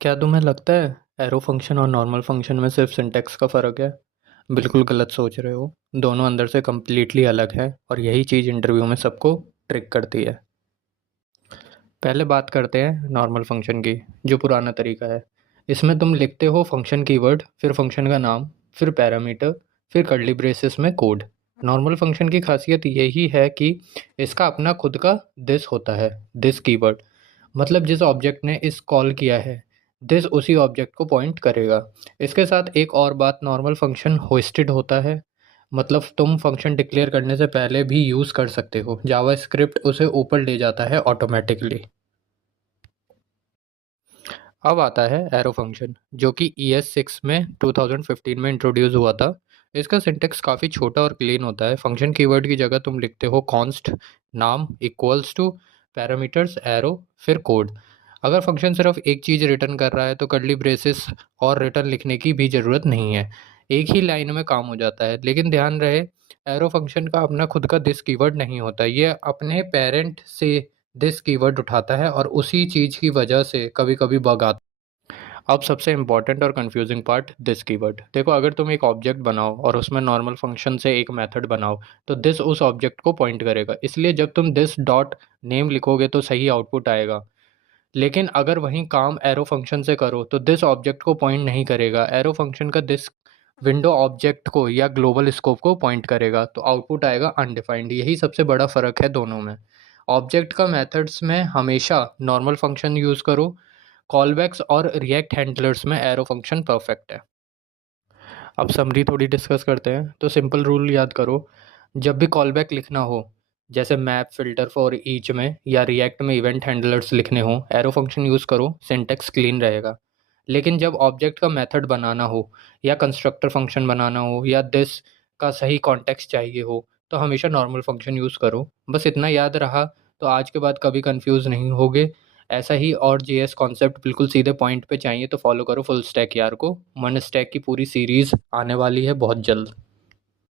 क्या तुम्हें लगता है एरो फंक्शन और नॉर्मल फंक्शन में सिर्फ सिंटैक्स का फ़र्क है? बिल्कुल गलत सोच रहे हो। दोनों अंदर से कम्प्लीटली अलग है और यही चीज़ इंटरव्यू में सबको ट्रिक करती है। पहले बात करते हैं नॉर्मल फंक्शन की, जो पुराना तरीका है। इसमें तुम लिखते हो फंक्शन कीवर्ड, फिर फंक्शन का नाम, फिर पैरामीटर, फिर कर्ली ब्रेसेस में कोड। नॉर्मल फंक्शन की खासियत यही है कि इसका अपना खुद का दिस होता है, दिस कीवर्ड। मतलब जिस ऑब्जेक्ट ने इस कॉल किया है, दिस उसी ऑब्जेक्ट को पॉइंट करेगा। इसके साथ एक और बात, नॉर्मल फंक्शन होस्टेड होता है। मतलब तुम फंक्शन डिक्लेयर करने से पहले भी यूज़ कर सकते हो, जावास्क्रिप्ट उसे ऊपर ले जाता है ऑटोमेटिकली। अब आता है एरो फंक्शन, जो कि ES6 में 2015 में इंट्रोड्यूस हुआ था। इसका सिंटेक्स काफ़ी छोटा और क्लीन होता है। फंक्शन कीवर्ड की जगह तुम लिखते हो कॉन्स्ट नाम इक्वल्स टू पैरामीटर्स एरो फिर कोड। अगर फंक्शन सिर्फ एक चीज़ रिटर्न कर रहा है तो कर्ली ब्रेसेस और रिटर्न लिखने की भी ज़रूरत नहीं है, एक ही लाइन में काम हो जाता है। लेकिन ध्यान रहे, एरो फंक्शन का अपना खुद का दिस कीवर्ड नहीं होता, ये अपने पेरेंट से दिस कीवर्ड उठाता है और उसी चीज़ की वजह से कभी कभी बग आता है। अब सबसे इम्पॉर्टेंट और कंफ्यूजिंग पार्ट, दिस कीवर्ड। देखो, अगर तुम एक ऑब्जेक्ट बनाओ और उसमें नॉर्मल फंक्शन से एक मेथड बनाओ, तो दिस उस ऑब्जेक्ट को पॉइंट करेगा। इसलिए जब तुम दिस डॉट नेम लिखोगे तो सही आउटपुट आएगा। लेकिन अगर वहीं काम एरो फंक्शन से करो तो दिस ऑब्जेक्ट को पॉइंट नहीं करेगा। एरो फंक्शन का दिस विंडो ऑब्जेक्ट को या ग्लोबल स्कोप को पॉइंट करेगा, तो आउटपुट आएगा अनडिफाइंड। यही सबसे बड़ा फ़र्क है दोनों में। ऑब्जेक्ट का मेथड्स में हमेशा नॉर्मल फंक्शन यूज़ करो, कॉलबैक्स और रिएक्ट हैंडलर्स में एरो फंक्शन परफेक्ट है। अब समरी थोड़ी डिस्कस करते हैं। तो सिंपल रूल याद करो, जब भी कॉलबैक लिखना हो, जैसे मैप फिल्टर फॉर ईच में या रिएक्ट में इवेंट हैंडलर्स लिखने हो, एरो फंक्शन यूज़ करो, सिंटेक्स क्लीन रहेगा। लेकिन जब ऑब्जेक्ट का मेथड बनाना हो या कंस्ट्रक्टर फंक्शन बनाना हो या दिस का सही कॉन्टेक्स्ट चाहिए हो, तो हमेशा नॉर्मल फंक्शन यूज़ करो। बस इतना याद रहा तो आज के बाद कभी कंफ्यूज नहीं होगे। ऐसा ही और जीएस कॉन्सेप्ट बिल्कुल सीधे पॉइंट पे चाहिए तो फॉलो करो फुल स्टैक यार को। मन स्टैक की पूरी सीरीज़ आने वाली है बहुत जल्द।